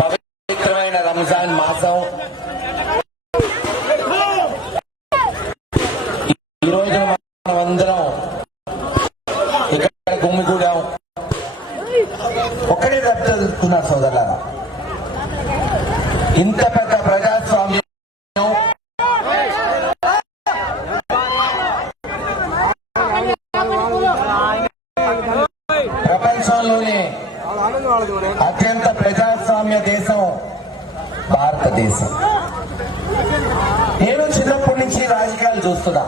పవిత్రమైన రంజాన్ మాసం ఈరోజు మనమందరం ఇక్కడ గుమ్మిగూడాం. ఒక్కడే చెప్తున్నారు సోదరులారా, ఇంత పెద్ద ప్రజాస్వామ్యం ప్రపంచంలోనే అత్యంత ప్రజాస్వామ్య దేశం భారతదేశం. నేను చిన్నప్పటి నుంచి రాజకీయాలు చూస్తున్నా.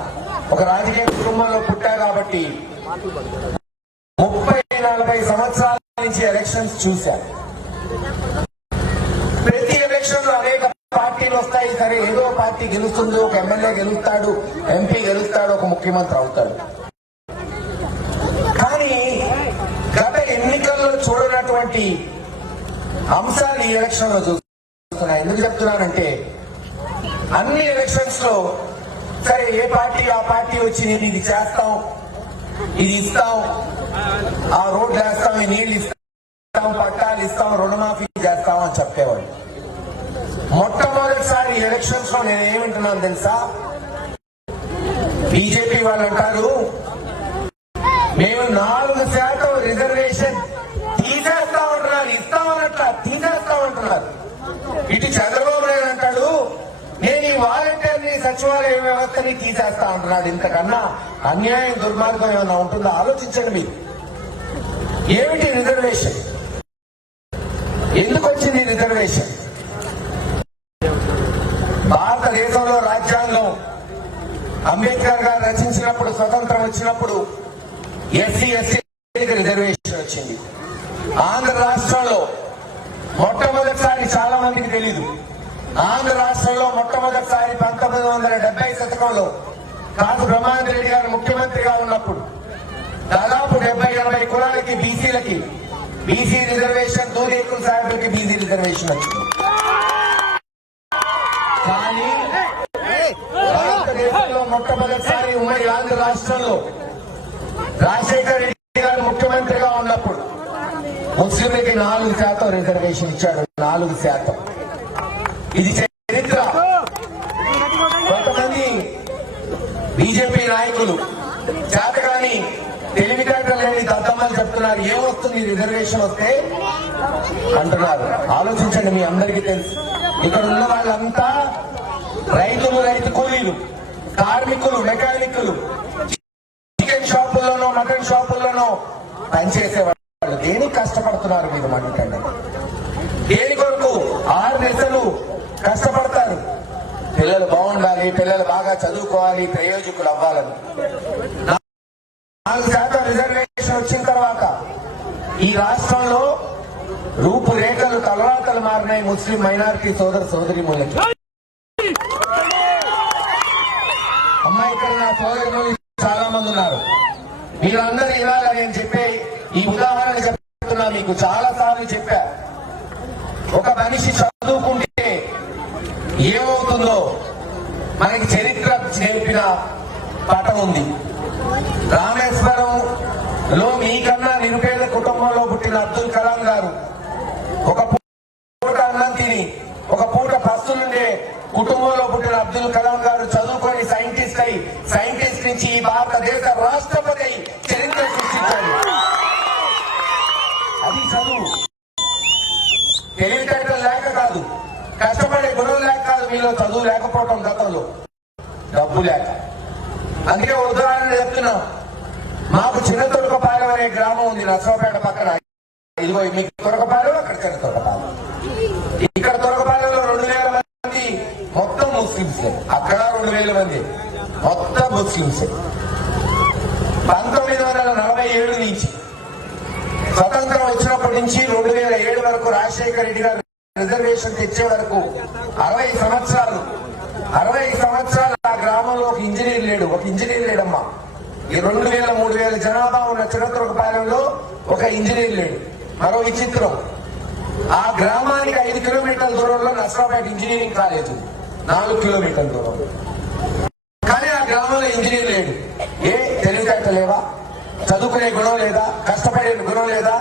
ఒక రాజకీయ కుటుంబంలో పుట్టా కాబట్టి 30-40 సంవత్సరాల నుంచి ఎలక్షన్స్ చూశా. ప్రతి ఎలక్షన్ లో అనేక పార్టీలు వస్తాయి. సరే, ఏదో పార్టీ గెలుస్తుంది, ఒక ఎమ్మెల్యే గెలుస్తాడు, ఎంపీ గెలుస్తాడు, ఒక ముఖ్యమంత్రి అవుతాడు. కానీ గత ఎన్నికల్లో చూడనటువంటి అంశాలు ఈ ఎలక్షన్ లో చూస్తున్నా. ఎందుకు చెప్తున్నానంటే, అన్ని ఎలక్షన్స్ లో సరే ఏ పార్టీ ఆ పార్టీ వచ్చి ఇది చేస్తాం, ఇది ఇస్తాం, ఆ రోడ్లు వేస్తాం, ఈ నీళ్లు ఇస్తాం, పట్టాలు ఇస్తాం, రుణమాఫీ చేస్తాం అని చెప్పేవాళ్ళు. మొట్టమొదటిసారి ఎలక్షన్స్ లో నేను ఏమంటున్నాను తెలుసా, బీజేపీ వాళ్ళు అంటారు మేము 4% రిజర్వేషన్ తీసేస్తామంటున్నారు, ఇస్తామన్నట్లా తీసేస్తామంటున్నారు. ఇటు చంద్రబాబు నాయుడు అంటాడు నేను ఈ వాలంటీర్ని సచివాలయ వ్యవస్థని తీసేస్తా అంటున్నాడు. ఇంతకన్నా అన్యాయం దుర్మార్గం ఏమైనా ఉంటుందో ఆలోచించండి మీరు. ఏమిటి రిజర్వేషన్? ఎందుకు వచ్చింది రిజర్వేషన్? భారతదేశంలో రాజ్యాంగం అంబేద్కర్ గారు రచించినప్పుడు, స్వతంత్రం వచ్చినప్పుడు ఎస్సీ రిజర్వేషన్ వచ్చింది. ఆంధ్ర రాష్ట్రంలో మొట్టమొదటిసారి, చాలా మందికి తెలీదు, ఆంధ్ర రాష్ట్రంలో మొట్టమొదటిసారి 1970 శతకంలో కాసు బ్రహ్మానంద రెడ్డి గారు ముఖ్యమంత్రిగా ఉన్నప్పుడు దాదాపు 70-80 కులాలకి, బీసీలకి బీసీ రిజర్వేషన్, దూరేకుల సాహెబ్లకి బీసీ రిజర్వేషన్ వచ్చింది. కానీ భారతదేశంలో మొట్టమొదటిసారి ఉమ్మడి ఆంధ్ర రాష్ట్రంలో రాజశేఖర రెడ్డి గారు ముఖ్యమంత్రిగా ఉన్నప్పుడు ముస్లింలకి 4% రిజర్వేషన్ ఇచ్చాడు. 4%. ఇది చరిత్ర. కొంతమంది బీజేపీ నాయకులు చేతగాని తెలివితేటలు లేని దద్దమ్మలు చెప్తున్నారు, ఏమొస్తుంది రిజర్వేషన్ వస్తే అంటున్నారు. ఆలోచించండి, మీ అందరికీ తెలుసు ఇక్కడ ఉన్న వాళ్ళంతా రైతులు, రైతు కూలీలు, కార్మికులు, మెకానికులు, చికెన్ షాపుల్లోనో మటన్ షాపుల్లోనో పనిచేసేవాళ్ళు. దేనికి కష్టపడుతున్నారు మీరు మంటండి? దేని కొరకు 6 నెలలు కష్టపడతారు. పిల్లలు బాగుండాలి, పిల్లలు బాగా చదువుకోవాలి, ప్రయోజకులు అవ్వాలని. 4% రిజర్వేషన్ వచ్చిన తర్వాత ఈ రాష్ట్రంలో రూపురేఖలు, తలరాతలు మారినాయి ముస్లిం మైనారిటీ సోదర సోదరీమణులకి. అమ్మాయి ఇక్కడ నా సోదరులు చాలా మంది ఉన్నారు. మీరందరూ ఇవ్వాలి అని చెప్పే ఈ ఉదాహరణ చెప్తున్నా. మీకు చాలా సార్లు చెప్పా, ఒక మనిషి చదువుకుంటే ఏమవుతుందో మనకి చరిత్ర నేర్పిన పాఠం ఉంది. రామేశ్వరంలో మీకన్నా నిరుపేద కుటుంబంలో పుట్టిన అబ్దుల్ కలాం గారు ఒక పూట అన్నం తిని ఒక పూట పస్తులుండే కుటుంబంలో పుట్టిన అబ్దుల్ కలాం గారు చదువుకొని సైంటిస్ట్ అయి, సైంటిస్ట్ నుంచి ఈ భారతదేశ రాష్ట్రపతి అయి చరిత్ర సృష్టించారు. అది చదువు. తెలివితేటలు లేక కాదు, కష్టపడే గుణం లేక కాదు, మీలో చదువు లేకపోవడం, గతంలో డబ్బు లేక. అందుకే ఉదాహరణ చెప్తున్నాం. మాకు చిన్న తొరకపాలెం అనే గ్రామం ఉంది నర్సరావుపేట పక్కన. ఇదిగో మీకు తొరకపాలెం, అక్కడ చిన్న తొరకపాలెం. ఇక్కడ తొరకపాలెంలో 2000 మంది మొత్తం ముస్లింస్, అక్కడ 2000 మంది మొత్తం ముస్లింస్. 1947 నుంచి స్వతంత్రం వచ్చినప్పటి నుంచి 2007 వరకు రాజశేఖర రెడ్డి గారు రిజర్వేషన్ తెచ్చే వరకు 60 సంవత్సరాలు ఆ గ్రామంలో ఒక ఇంజనీర్ లేడు. ఒక ఇంజనీర్ లేడమ్మా. ఈ 2000-3000 జనాభా ఉన్న చిన్నతొరకపాలెంలో ఒక ఇంజనీర్ లేడు. మరో విచిత్రం, ఆ గ్రామానికి 5 కిలోమీటర్ల దూరంలో నర్సరావుపేట ఇంజనీరింగ్ కాలేజ్ 4 కిలోమీటర్ల దూరం. కానీ ఆ గ్రామంలో ఇంజనీర్ లేడు. ఏ తెలివితేట లేవా? చదువుకునే గుణం లేదా? కష్టపడే గుణం లేదా?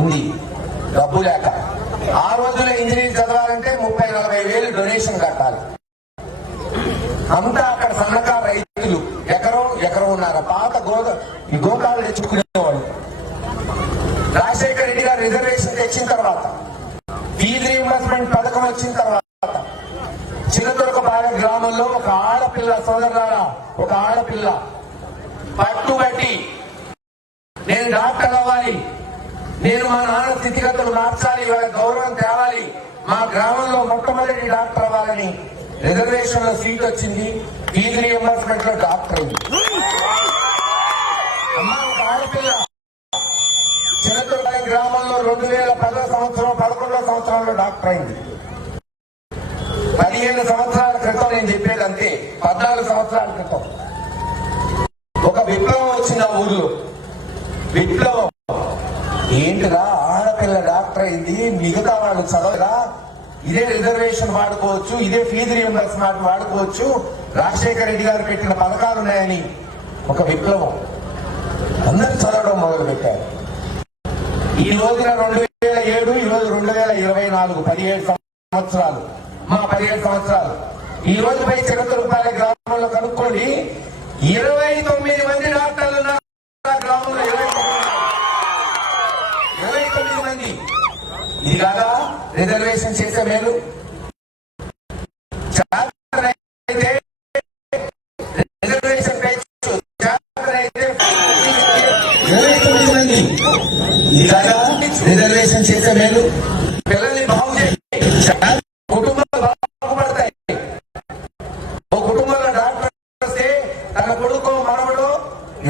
ఉంది. డబ్బు లేక. ఆ రోజుల్లో ఇంజనీరింగ్ చదవాలంటే 30-40 వేలు డొనేషన్ కట్టాలి. అంతా అక్కడ సన్నకారు రైతులు ఎకరం ఉన్నారు. పాత గోకాలు తెచ్చుకునేవాళ్ళు. రాజశేఖర రెడ్డి గారు రిజర్వేషన్ తెచ్చిన తర్వాత, ఫీజు రీయింబర్స్మెంట్ పథకం వచ్చిన తర్వాత, చిన్నతురకపాలెం గ్రామంలో ఒక ఆడపిల్ల సోదరులారా, ఒక ఆడపిల్ల పట్టుబట్టి నేను డాక్టర్ అవ్వాలి, నేను మా నాన్న స్థితిగతులు మార్చాలి, వాళ్ళ గౌరవం తేవాలి, మా గ్రామంలో మొట్టమొదటి డాక్టర్ అవ్వాలని రిజర్వేషన్ లో సీట్ వచ్చింది. ఫీజు రీయింబర్స్మెంట్ లో డాక్టర్ అయింది. అమ్మ ఒక ఆడపిల్ల చిన్నతురపాలెం గ్రామంలో 2010 సంవత్సరం 11వ సంవత్సరంలో డాక్టర్ అయింది. 15 సంవత్సరాల క్రితం నేను చెప్పేది అంతే. 14 సంవత్సరాల క్రితం ఒక విప్లవం వచ్చింది ఆ ఊర్లో. విప్లవం ఏంటిరా, ఆడపిల్ల డాక్టర్ అయింది, మిగతా వాళ్ళు చదవరా, ఇదే రిజర్వేషన్ వాడుకోవచ్చు, ఇదే ఫీజు రీయింబర్స్మెంట్ వాడుకోవచ్చు, రాజశేఖర రెడ్డి గారు పెట్టిన పథకాలు ఉన్నాయని ఒక విప్లవం. అందరూ చదవడం మొదలు పెట్టారు. ఈ రోజున 2007, ఈ రోజు 2024, 17 సంవత్సరాలు. మా 17 సంవత్సరాలు. ఈ రోజు పై చిన్నతురపాలెం గ్రామంలో కనుక్కోండి, 29 మంది డాక్టర్లు ఉన్నారు గ్రామంలో. 29 మంది. ఇది కాదా రిజర్వేషన్ చేసే మేలు? అయితే రిజర్వేషన్ పెంచు, అయితే 29 మంది. ఇది కాదా రిజర్వేషన్ చేసే మేలు? పిల్లల్ని బాగు చేయి, కుటుంబాలు బాగుపడతాయి. ఓ కుటుంబంలో డాక్టర్ వస్తే తన కొడుకు మనవడు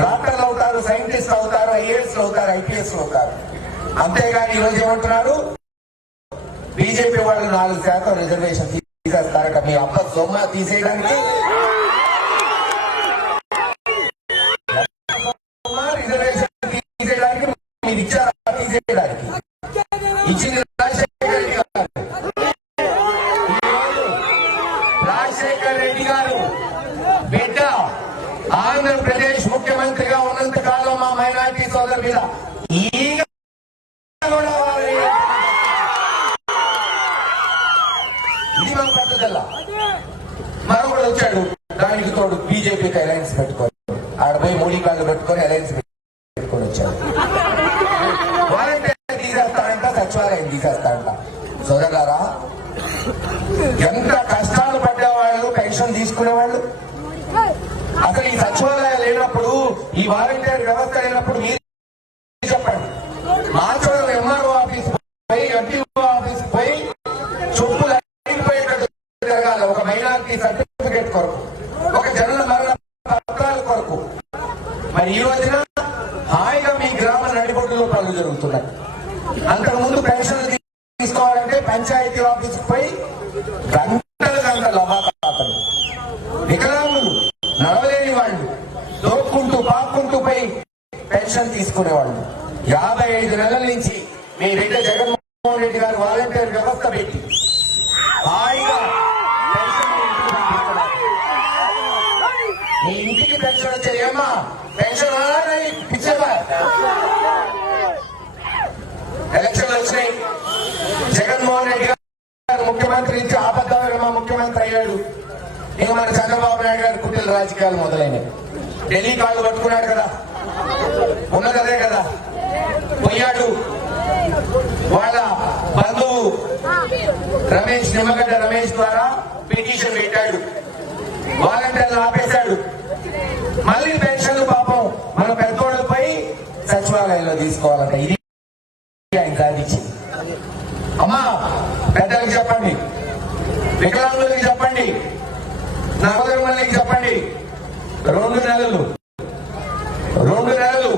డాక్టర్లు అవుతారు, సైంటిస్ట్ అవుతారు, ఐఏఎస్ అవుతారు, ఐపీఎస్ అవుతారు. అంతేగాని ఈరోజు ఏమంటున్నారు, బీజేపీ వాళ్ళు 4% రిజర్వేషన్ తీసేస్తారట. మీ అమ్మ సొమ్మ తీసేయడానికి రిజర్వేషన్ తీసేయడానికి మీరు ఇచ్చారా? తీసేయడానికి ఇచ్చింది రాజశేఖర రెడ్డి గారు. రాజశేఖర రెడ్డి గారు బిడ్డ ఆంధ్రప్రదేశ్ ముఖ్యమంత్రిగా ఉన్నంత కాలం మా మైనారిటీ సోదరు మీద ఈగ కూడా ఇది మా పద్ధతిలా. మరొకడు వచ్చాడు, దానికి తోడు బీజేపీకి అలయన్స్ పెట్టుకొని, ఆడ పోయి మోడీ కాళ్ళు పెట్టుకొని అలయన్స్ పెట్టుకొని వచ్చాడు. వాలంటీర్ తీసేస్తాడంట, సచివాలయం తీసేస్తాడంట. సోదరులారా, ఎంత కష్టాలు పడ్డేవాళ్ళు, పెన్షన్ తీసుకునేవాళ్ళు. అసలు ఈ సచివాలయం లేనప్పుడు, ఈ వాలంటీర్ వ్యవస్థ లేనప్పుడు మీరు చెప్పండి. మార్చడం ఎంఆర్ఓ ఆఫీస్ పోయి, ఎంపీఓ ఆఫీస్ పోయి చొప్పులు అయిపోయేటట్టు జరగాలి. ఒక మైనారిటీ సర్టిఫికేట్ కొరకు, ఒక జనన మరణ పత్రాల కొరకు. మరి ఈ రోజున హాయిగా మీ గ్రామ నడిబొడ్డులో పనులు జరుగుతున్నాయి. అంతకుముందు పెన్షన్లు తీసుకోవాలంటే పంచాయతీ ఆఫీస్కి పోయి గంటలు అవాతాతలు. వికలాంగులు, నడవలేని వాళ్ళు దోక్కుంటూ పాక్కుంటూ పోయి పెన్షన్ తీసుకునేవాళ్ళు. 55 నెలల నుంచి మీ బిడ్డ జగన్మోహన్ రెడ్డి గారు వాలంటీర్ వ్యవస్థ పెట్టి హాయిగా పెన్షన్ మీ ఇంటికి పెన్షన్ వచ్చేది. ఏమా పెన్షన్ పిచ్చవా? ఎలక్షన్లు వచ్చినాయి, జగన్మోహన్ రెడ్డి గారు ముఖ్యమంత్రి నుంచి ఆపద్దామ ముఖ్యమంత్రి అయ్యాడు. ఇక మన చంద్రబాబు నాయుడు గారు కుట్టిల రాజకీయాలు మొదలైనవి. ఢిల్లీ కాళ్ళు పట్టుకున్నాడు కదా, ఉన్నదే కదా. పోయాడు, వాళ్ళ బంధువు రమేష్, నిమ్మగడ్డ రమేష్ ద్వారా పిటిషన్ పెట్టాడు, వాలంటీర్లు ఆపేశాడు. మళ్ళీ పెన్షన్లు పాపం మన పెద్దోళ్ళపై సచివాలయంలో తీసుకోవాలంట. ఇది ఆయన సాధించింది. అమ్మా పెద్దలకు చెప్పండి, వికలాంగులకి చెప్పండి, నవధర్మలకి చెప్పండి. 2 నెలలు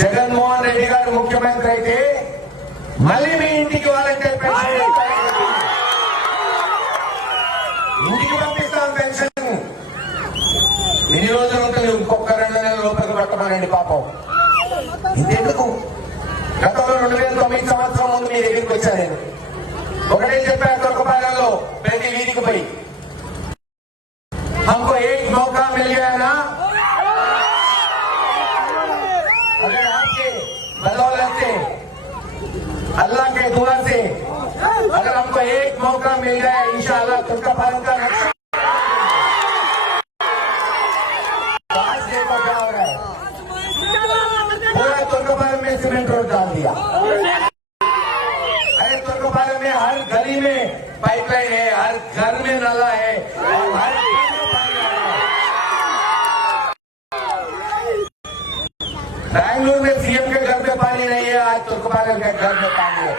జగన్మోహన్ రెడ్డి గారు ముఖ్యమంత్రి అయితే మళ్ళీ మీ ఇంటికి వాలంటీర్ పెన్షన్ ఇంటికి పంపిస్తాం. పెన్షన్ ఎన్ని రోజులు ఉంటుంది? ఇంకొక 2 నెలల లోపలికి పెట్టమనండి పాపం. ఇంతెందుకు? గతంలో 2009 సంవత్సరం ముందు మీ దగ్గరికి వచ్చా నేను. ఒకటే చెప్పాను, తురకపాలెంలో ప్రతి వీధికి పోయి हमको एक मौका मिल गया ना, अगर आपके बदौलत से अल्लाह के दुआ से अगर हमको एक मौका मिल जाए इंशाअल्लाह तुर्कापालम का नक्शा देखो क्या हो रहा है, पूरा तुर्कापालम में सीमेंट रोड डाल दिया। अरे तुर्कापालम में हर गली में पाइपलाइन है, हर घर में नाला है, हर बैंगलोर में सीएम के घर में पानी नहीं है, आज तुर्कापालम के घर में पानी है।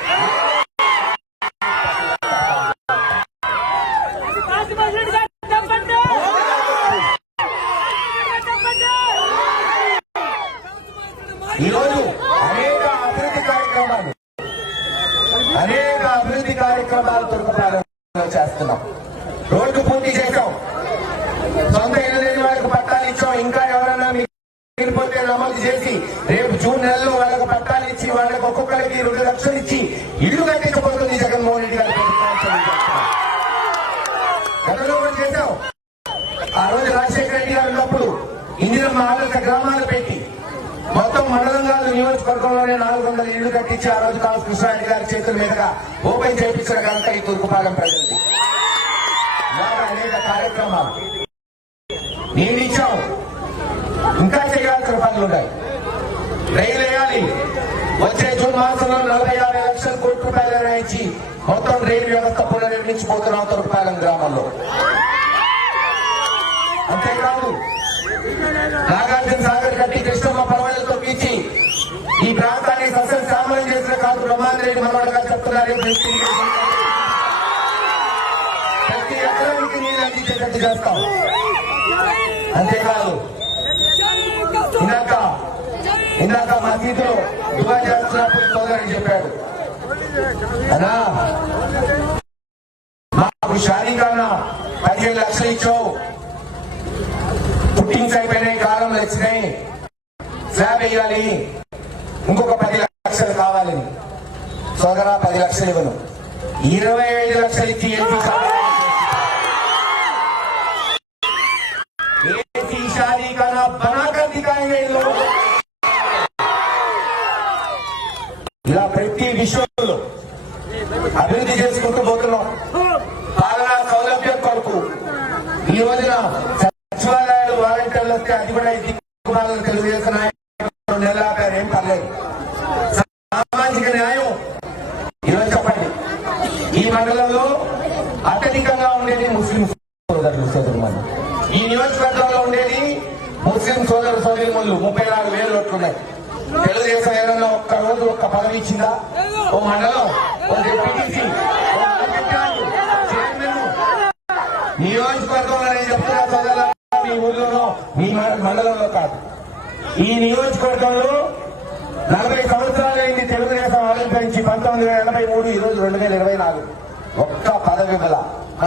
ఈరోజు అనేక అభివృద్ధి కార్యక్రమాలు తుర్కపాలెంలో చేస్తున్నాం. రోడ్డు పూర్తి చేశాం, సొంత ఇల్లు లేని వాళ్ళకి పట్టాలు ఇచ్చాం. ఇంకా ఎవరైనా మిగిలిపోతే నమోదు చేసి రేపు జూన్ నెలలో వాళ్ళకి పట్టాలు ఇచ్చి వాళ్ళకి ఒక్కొక్కరికి 2 లక్షలు ఇచ్చి ఇల్లు కట్టించబోతుంది జగన్మోహన్ రెడ్డి గారి గతంలో కూడా చేశాం. ఆ రోజు రాజశేఖర రెడ్డి గారు ఉన్నప్పుడు ఇందిరమ్మ ఆదర్శ గ్రామాలు పెట్టి మొత్తం మండలంగా నియోజకవర్గంలోనే 400 ఇళ్లు కట్టించి ఆ రోజు కాసు కృష్ణారెడ్డి గారి చేతుల మీదుగా ఓపెన్ చేయించిన కనుక ఈ తుర్కపాలెం ప్రజలది. ఇలాగా అనేక కార్యక్రమాలు నేను ఇచ్చాం. ఇంకా చేయాల్సిన పనులు ఉన్నాయి. రైలు వేయాలి. వచ్చే జూన్ మాసంలో 46 లక్షల కోట్ల రూపాయలు ఇచ్చి మొత్తం రైలు వ్యవస్థ పునర్నిర్మించబోతున్నాం తుర్కపాలెం గ్రామంలో. అంతేకాదు నాగార్జున సాగర్ కట్టి కృష్ణమ్మ పర్వాలతో పీచి ఈ ప్రాంతాన్ని సస్యశ్యామలం చేసిన కాదు బ్రహ్మాండ రెడ్డి మనవాడుగా చెప్తున్నారు. ప్రతి ఎకరానికి నీళ్ళు అందించేటట్టు చేస్తాం. అంతేకాదు ఇందాక మసీదులో దువా చేస్తున్నప్పుడు సోదరుడు చెప్పాడు, అన్నా మాకు షాదీకన్నా 15 లక్షలు ఇచ్చావు, పుట్టింగ్స్ అయిపోయినాయి, కాలంలో వచ్చినాయి, స్లాబ్ వేయాలి, ఇంకొక 10 లక్షలు కావాలని. సోదరా 10 లక్షలు ఇవ్వను, 25 లక్షలు ఇచ్చి ऐसी शादी का ना बनाकर दिखाएंगे लोग. ఇలా ప్రతి విషయంలో అభివృద్ధి చేసుకుంటూ పోతున్నాం. పాలనా సౌలభ్యం కొరకు ఈ రోజున సచివాలయాలు వాలంటీర్లు వస్తే అది కూడా దిక్కుమాలను తెలుగుదేశం నాయకులు నెలలాపారు, ఏం పర్లేదు. సామాజిక న్యాయం ఈరోజు చెప్పండి, ఈ మండలంలో అత్యధికంగా ఉండేది ముస్లిం సోదరులు సోదరులు. ఈ నియోజకవర్గంలో ఉండేది ముస్లిం సోదరు సోదరులు 34,000 ఓట్లు ఉన్నాయి. తెలుగుదేశం ఏదన్నా ఒక్క రోజు ఒక్క పదవి ఇచ్చిందా? ఓ మండలం, ఓ డిప్యూటీసీ, చైర్మన్ నియోజకవర్గంలో నేను చెప్తున్నా సోదరులు, మీ ఊర్లోనో మీ మండలంలో కాదు, ఈ నియోజకవర్గంలో 40 సంవత్సరాలైంది తెలుగుదేశం ఆవిర్భవించి 1983, ఈరోజు 2024. ఒక్క పదవి వల్ల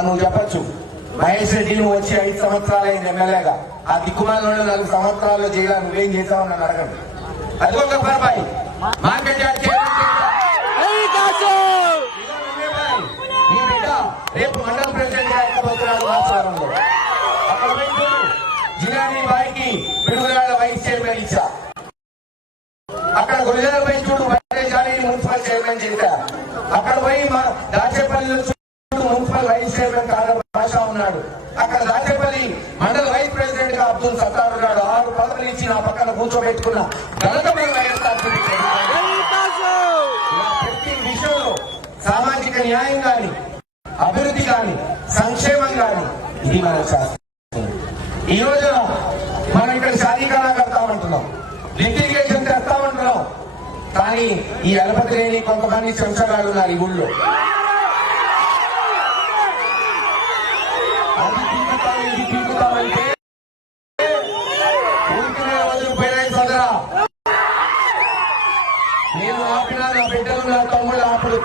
నువ్వు చెప్పచ్చు మహేష్ రెడ్డి నువ్వు వచ్చి 5 సంవత్సరాలైంది ఎమ్మెల్యేగా, ఆ దిక్కుమాలలో 4 సంవత్సరాల్లో చేయాలి, నువ్వేం చేసావు నన్ను అడగండి. అది ఒక బాబాయ్ మార్కెట్ రేపు మండల ప్రెసిడెంట్ గా ఎక్కబోతున్నాడు రాష్ట్రంలో. అక్కడ పోయి జిలానీ బాయికి పిడుగురాళ్ళ వైస్ చైర్మన్ ఇచ్చా, అక్కడ గురిజాల పై చూడు జానీ మున్సిపల్ చైర్మన్ చేశా, అక్కడ పోయి మా దాచేపల్లిలో మున్సిపల్ వైస్ చైర్మన్ కాదు భాష ఉన్నాడు, అక్కడ దాచేపల్లి మండల వైస్ ప్రెసిడెంట్ గా అబ్దుల్ సత్తార్ ఉన్నాడు. 6 పదవులు ఇచ్చి నా పక్కన కూర్చోబెట్టుకున్న ప్రతి విషయంలో సామాజిక న్యాయం గాని అభివృద్ధి గాని సంక్షేమం గాని ఇది మన శాస్త్రం. ఈ రోజున మనం ఇక్కడ షాదీఖానా కడతామంటున్నాం, లిటిగేషన్ తెస్తామంటున్నాం, కానీ ఈ అలపతి లేని కొంతమంది చెంచగాళ్ళు ఉన్నారు ఈ ఊళ్ళో. అది పీకుతాం ఇది పీకుతామంటే ఊరికనే వదిలిపోయినాయి సోదరా. నేను ఆపినా, నా బిడ్డలు నా తమ్ముళ్ళు అప్పుడు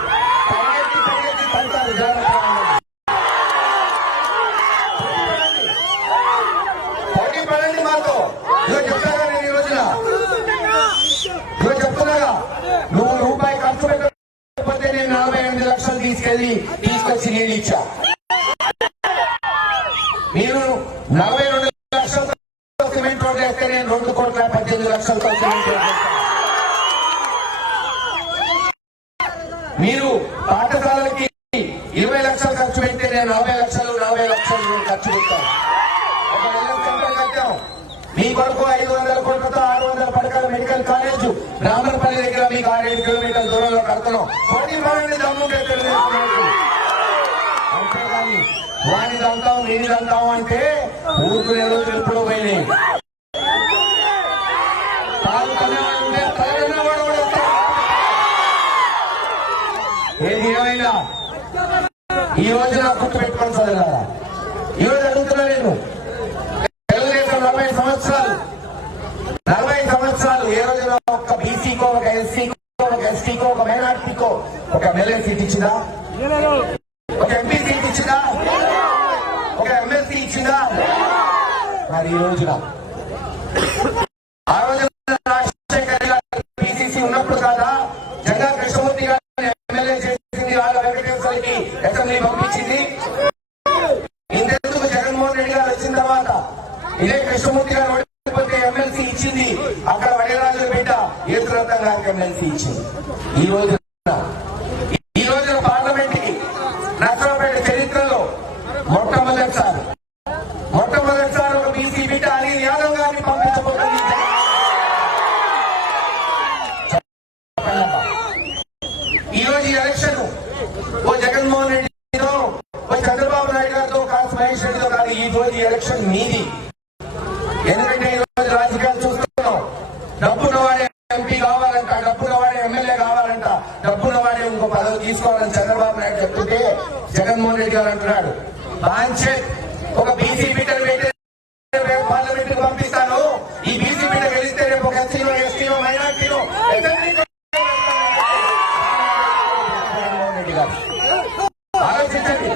పరిగెత్తి పడతారు. పోటీ పడండి మాతో. ఇదో చెప్తాగా నేను ఈ రోజున, ఇదో చెప్తున్నాగా, నువ్వు రూపాయి ఖర్చు పెట్టకపోతే నేను 48 లక్షలు తీసుకొచ్చి నేను ఇచ్చా. మీరు 42 లక్షలతో సిమెంట్ రోడ్లు వేస్తే నేను 2,18,00,000 సిమెంట్ రోడ్లు వేస్తాను. మీరు పాఠశాలలకి 20 లక్షలు ఖర్చు పెడితే నేను 40 లక్షలు 40 లక్షలు ఖర్చు పెట్టాను. ఒక నెల సెంటర్ కట్టాం. మీ కొరకు 500 కోట్లతో 600 పడకల మెడికల్ కాలేజ్ రామర్పల్లి దగ్గర మీకు 6-7 కిలోమీటర్ల దూరంలో కడుతున్నాం. పోటీ పడండి దమ్ముంటే అంతేగాని వాడిని అంటాం వీడిని అంటాం అంటే ఊరుకునే రోజులు ఎప్పుడో పోయినాయి. ఏది ఏమైనా ఈ రోజు నాకు గుర్తు పెట్టుకోండి చదివారా. ఈ రోజు అడుగుతున్నా నేను తెలుగుదేశం 40 సంవత్సరాలు ఏ రోజున ఒక బీసీకో ఒక ఎస్సీకో ఒక ఎస్టీకో ఒక మైనార్టీకో ఒక ఎమ్మెల్యే సీట్ ఇచ్చిందా? ఒక ఎంపీ సీట్ ఇచ్చిందా? ఒక ఎమ్మెల్సీ ఇచ్చిందా? మరి ఈ రోజున ఆ రోజున రాజశేఖర్ గారు పిసిసి ఉన్నప్పుడు కాదా జంగా కృష్ణమూర్తి గారిని ఎమ్మెల్యే చేసింది, వాళ్ళ వెంకటేశ్వరికి అసెంబ్లీ పంపించింది. ఇంతెందుకు జగన్మోహన్ రెడ్డి గారు వచ్చిన తర్వాత ఇదే కృష్ణమూర్తి గారు ఓడిపోతే ఎమ్మెల్సీ ఇచ్చింది, అక్కడ వడరాజు బిడ్డ ఏసురత్న గారికి ఎమ్మెల్సీ ఇచ్చింది. ఈ రోజున పార్లమెంట్ కి నర్సరావుపేట చరిత్రలో మొట్టమొదటిసారి ఒక బీసీ బిడ్డ అనిల్ యాదవ్ గారిని పంపించబోతుంది. ఈ రోజు ఈ ఎలక్షన్ ఓ జగన్మోహన్ రెడ్డితో ఓ చంద్రబాబు నాయుడు గారితో కాసు మహేష్ రెడ్డితో కాదు, ఈ రోజు ఈ ఎలక్షన్ మీది. ఎందుకంటే ఈ రోజు రాజకీయాలు చూస్తున్నాం. డబ్బున్నవాడే ఎంపీ కావాలంట, డబ్బున్నవాడే ఎమ్మెల్యే కావాలంట, డబ్బున్నవాడే ఇంకో పదవి తీసుకోవాలని చంద్రబాబు నాయుడు చెప్తుంటే జగన్మోహన్ రెడ్డి గారు అంటున్నాడు బాంచే ఒక బీసీ బిడ్డను పెట్టి పార్లమెంట్ పంపిస్తాను, ఈ బీసీ బిడ్డ గెలిస్తే రేపు ఒక ఎస్సీలో ఎస్టీలో మైనార్టీలో రెడ్డి గారు ఆలోచించండి.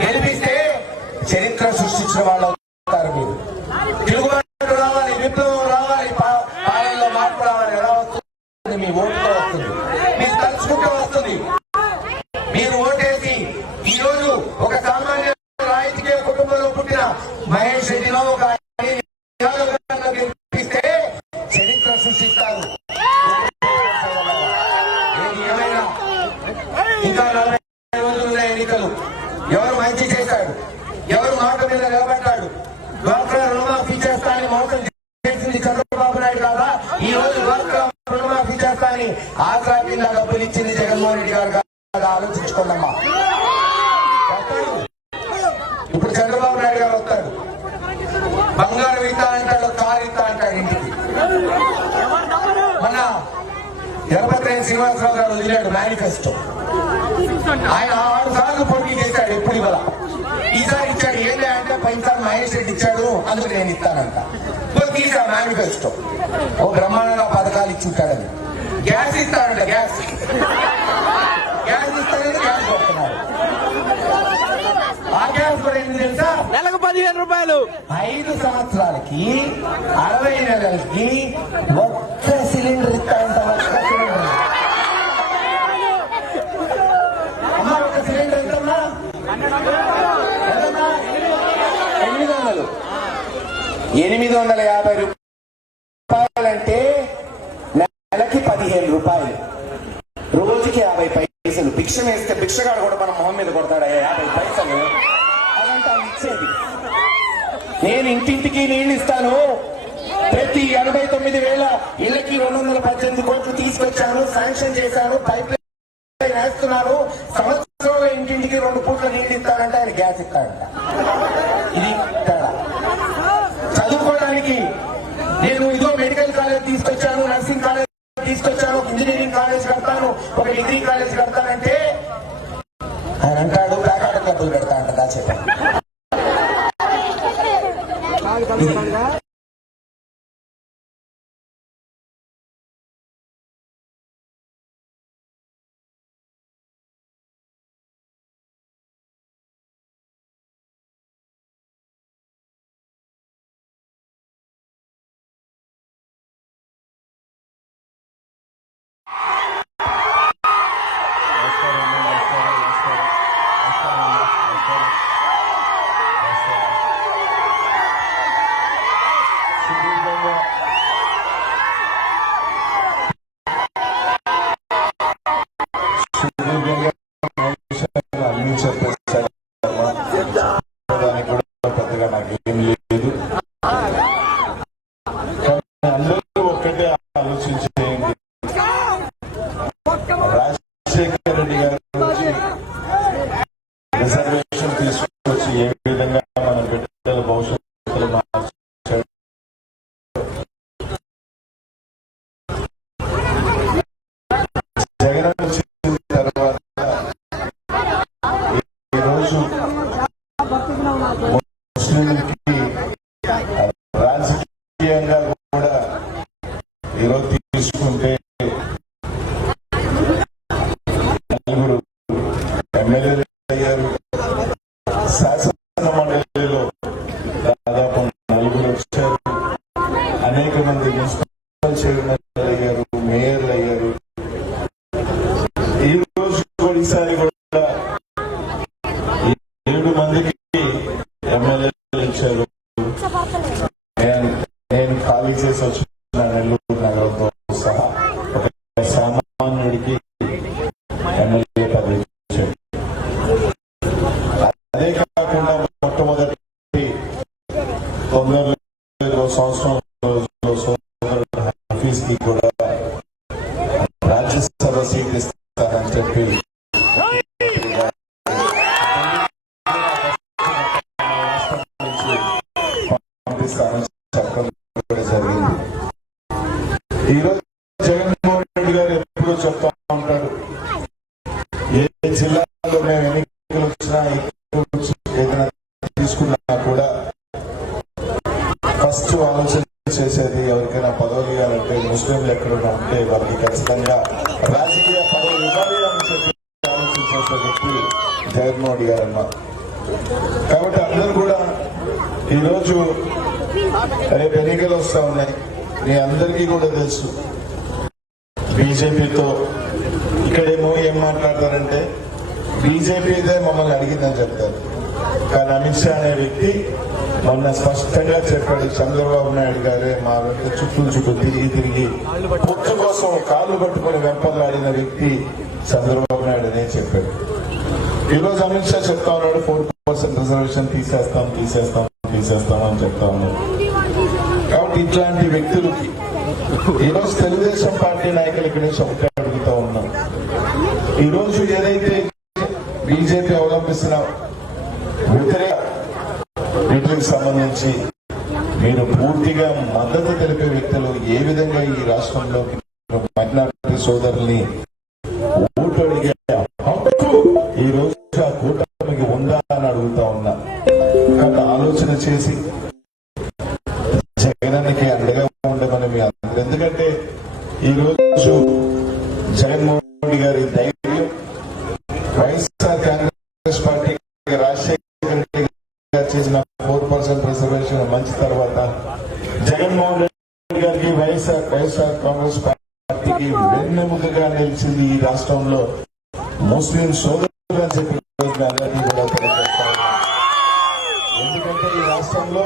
గెలిపిస్తే చరిత్ర సృష్టించిన వాళ్ళు అవుతారు. మీరు తిరుగుబాటు రావాలి, విప్లవం రావాలి, పాలనలో మార్పు రావాలి. ఎలా వస్తుంది? మీ ఓటుతో వస్తుంది, మీకు తలుచుకుంటూ వస్తుంది. మీరు ఓటేసి ఈ రోజు ఒక సామాన్య రాజకీయ కుటుంబంలో పుట్టిన మహేష్ రెడ్డిలో ఒక గెలిపిస్తే చరిత్ర సృష్టిస్తారు. ఏది ఏమైనా ఇంకా 40 రోజులున్న ఎన్నికలు. ఎవరు మంచి చేశాడు, ఎవరు మాట మీద నిలబడ్డాడు, డ్వాక్రా రుణమాఫీ చేస్తానని మోసం చేసింది చంద్రబాబు నాయుడు కాదా? ఈ రోజు డ్వాక్రా రుణమాఫీ చేస్తానని ఆగ్రా కింద డబ్బులు ఇచ్చింది జగన్మోహన్ రెడ్డి గారు కాదా? ఆలోచించుకోండమ్మా. ఇప్పుడు చంద్రబాబు నాయుడు గారు వస్తాడు, బంగారం ఇస్తా అంటాడు, కారు ఇస్తా అంటాడు ఇంటికి. మన ఎర్రపత్రేని శ్రీనివాసరావు గారు వదిలాడు మేనిఫెస్టో. ఆయన 6 సార్లు పోటీ చేశాడు, ఎప్పుడు ఇవ్వాల. ఈసారి ఇచ్చాడు. ఏంటి అంటే పైసారి మహేష్ రెడ్డి ఇచ్చాడు, అందుకు నేను ఇస్తానంట. తీసా మేనిఫెస్టో ఓ బ్రహ్మాండంగా పథకాలు ఇచ్చి ఉంటాడని. గ్యాస్ ఇస్తాడంట, గ్యాస్ ఇస్తాడని గ్యాస్ కొడుతున్నాడు. ఆ గ్యాస్ కూడా ఏంటి తెలుసా? నెలకు 15 రూపాయలు. 5 సంవత్సరాలకి 60 నెలలకి ఒక్క సిలిండర్ ఇస్తాడంట. ఒక్క సిలిండర్. అమ్మా ఒక సిలిండర్ ఎంతమ్మా? 850 రూపాయలంటే నెలకి 15 రూపాయలు, రోజుకి 50 పైసలు. భిక్ష వేస్తే భిక్షగాడు కూడా మన మొహం మీద కొడతాడు 50 పైసలు. అదంతా ఇచ్చేది. నేను ఇంటింటికి నీళ్లు ఇస్తాను, ప్రతి 89,000 ఇళ్లకి 218 కోట్లు తీసుకొచ్చాను, శాంక్షన్ చేశాను, పైప్ లైన్ వేస్తున్నాను, సంవత్సరంలో ఇంటింటికి 2 పూట్ల నీళ్లు ఇస్తానంటే ఆయన గ్యాస్ ఇస్తాడంట. ఇది చదువుకోవడానికి నేను ఇదో మెడికల్ కాలేజ్ తీసుకొచ్చాను, నర్సింగ్ కాలేజ్ తీసుకొచ్చాను, ఇంజనీరింగ్ కాలేజ్ కడతాను, ఒక డిగ్రీ కాలేజ్ కడతానంటే ఆయన అంటాడు ప్యాకాట క్లబ్బులు పెడతా అంట. దాచేప లోక్సభ సీట్ ఇస్తానని చెప్పి పంపిస్తానని చెప్పడం జరిగింది. ఈరోజు జగన్మోహన్ రెడ్డి గారు ఎప్పుడూ చెప్తా ఉంటారు, ఏ జిల్లాలో మేము ఎన్నికలు వచ్చినా ఏదైనా తీసుకున్నా కూడా ఫస్ట్ ఆలోచన చేసేది ఎవరికైనా పదవులు ఇవ్వాలంటే ముస్లింలు ఎక్కడైనా ఉంటే వారికి ఖచ్చితంగా రాజకీయ పదవులు ఇవ్వాలి అని చెప్పి ఆలోచించేసే వ్యక్తి జగన్మోహన్ రెడ్డి గారు అన్నారు. కాబట్టి అందరూ కూడా ఈరోజు రేపు ఎన్నికలు వస్తా ఉన్నాయి. మీ అందరికీ కూడా తెలుసు బీజేపీతో ఇక్కడేమో ఏం మాట్లాడతారంటే బీజేపీ ఇదే మమ్మల్ని అడిగిందని చెప్తారు. కానీ అమిత్ షా అనే వ్యక్తి మొన్న స్పష్టంగా చెప్పాడు, చంద్రబాబు నాయుడు గారే మా వెంట చుట్టూ తిరిగి పొత్తు కోసం కాళ్ళు పట్టుకుని వెంపలాడిన వ్యక్తి చంద్రబాబు నాయుడు అనే చెప్పాడు. ఈరోజు అమిత్ షా చెప్తా ఉన్నాడు 4% రిజర్వేషన్ తీసేస్తాం అని చెప్తా ఉన్నాడు. కాబట్టి ఇట్లాంటి వ్యక్తులకి ఈరోజు తెలుగుదేశం పార్టీ నాయకులు ఇక్కడి నుంచి ఒకటే అడుగుతా ఉన్నాం. ఈరోజు ఏదైతే బీజేపీ అవలంబిస్తున్న వ్యతిరేక వీటికి సంబంధించి మీరు పూర్తిగా మద్దతు తెలిపే వ్యక్తులు ఏ విధంగా ఈ రాష్ట్రంలో మైనారిటీ సోదరుల్ని ఓటు అడిగే హక్కు ఈ రోజు ఆ కూటమికి ఉందా అని అడుగుతా ఉన్నా. కాబట్టి ఆలోచన చేసి జగనానికి అండగా ఉండమని మీ అందరూ, ఎందుకంటే ఈ రోజు జగన్మోహన్ రెడ్డి గారి ధైర్యం, వైఎస్ఆర్ కాంగ్రెస్ పార్టీ రాజశేఖర రెడ్డి గారు చేసిన 4% రిజర్వేషన్ మంచి తర్వాత జగన్మోహన్ రెడ్డి గారికి వైఎస్ఆర్ కాంగ్రెస్ పార్టీకి వెన్నెముకగా నిలిచింది ఈ రాష్ట్రంలో ముస్లిం సోదరులు అని చెప్పి అందరినీ కూడా తెలియజేస్తాను. ఎందుకంటే ఈ రాష్ట్రంలో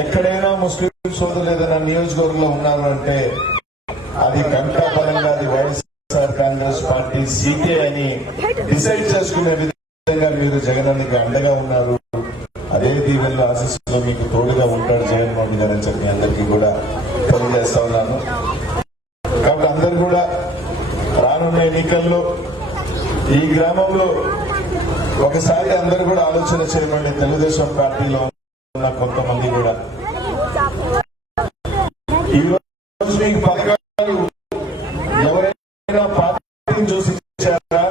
ఎక్కడైనా ముస్లిం సోదరులు ఏదైనా నియోజకవర్గంలో ఉన్నారు అంటే అది కంటాబలంగా అది వైఎస్ఆర్ కాంగ్రెస్ పార్టీ సీటే అని డిసైడ్ చేసుకునే విధంగా మీరు జగనానికి అండగా ఉన్నారు. అదే దీవెనలో ఆశీస్సులో మీకు తోడుగా ఉంటాడు జగన్మోహన్ గారు అని చెప్పి అందరికీ కూడా తెలియజేస్తా ఉన్నాను. కాబట్టి అందరూ కూడా రానున్న ఎన్నికల్లో ఈ గ్రామంలో ఒకసారి అందరూ కూడా ఆలోచన చేయమని తెలుగుదేశం పార్టీలో ఉన్న కొంతమంది కూడా ఈ రోజు మీకు పథకాలు ఎవరైనా పార్టీని చూసి ఇచ్చారా?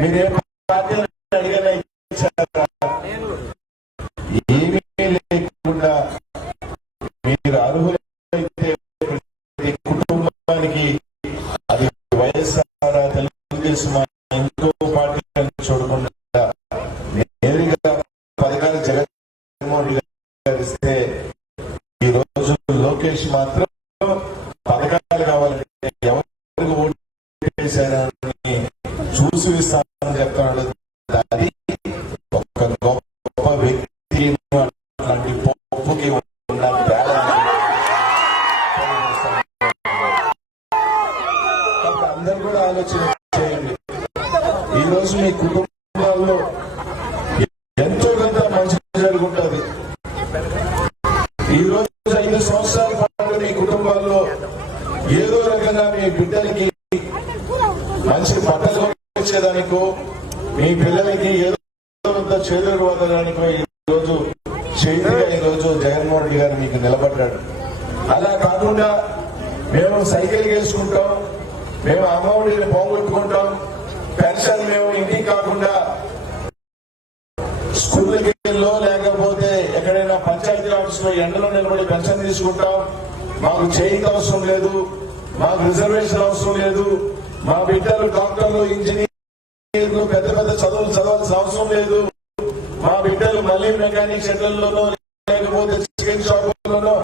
మీరే పార్టీని అడిగేలా ఇచ్చారా? ఏమీ లేకుండా మీరు అర్హులైతే ప్రతి కుటుంబానికి అది వైఎస్ఆర్ తెలుగుదేశం ఇంకో పార్టీ చూడకుండా నేరుగా పథకాలు జగన్మోహన్ గారు ఇస్తే ఈ రోజు లోకేష్ మాత్రం పథకాలు కావాలంటే ఎవరికి ఓటు వేశారని చూసి ఇస్తానని చెప్తున్నాడు. అది ఒక గొప్ప వ్యక్తి అలాంటి పప్పుకి ఉన్న తేడా. అందరూ కూడా ఆలోచన చేయండి. ఈ రోజు మీ కుటుంబాల్లో ఎంతో కొంత మంచి జరుగుతుంది. ఈ రోజు 5 సంవత్సరాల పాటు మీ కుటుంబాల్లో ఏదో రకంగా మీ బిడ్డలకి మంచి బట్టలు వచ్చేదానికో మీ పిల్లలకి ఏదో కొంత చేదులు వదలడానికో ఈరోజు చేతిగా ఈరోజు జగన్మోహన్ రెడ్డి గారు మీకు నిలబడ్డాడు. అలా కాకుండా మేము సైకిల్ వేసుకుంటాం, మేము అమ్మఒడిని పోగొట్టుకుంటాం, పెన్షన్ మేము ఇంటికి కాకుండా స్కూల్కి లేకపోతే ఎక్కడైనా పంచాయతీ ఆఫీస్ లో ఎండలో నిలబడి పెన్షన్ తీసుకుంటాం, మాకు చేయింత అవసరం లేదు, మాకు రిజర్వేషన్ అవసరం లేదు, మా బిడ్డలు డాక్టర్లు ఇంజనీర్లు పెద్ద పెద్ద చదువులు చదవాల్సిన అవసరం లేదు, మా బిడ్డలు మళ్ళీ మెకానిక్ సెంటర్లోనో లేకపోతే చికెన్ షాపుల్లోనో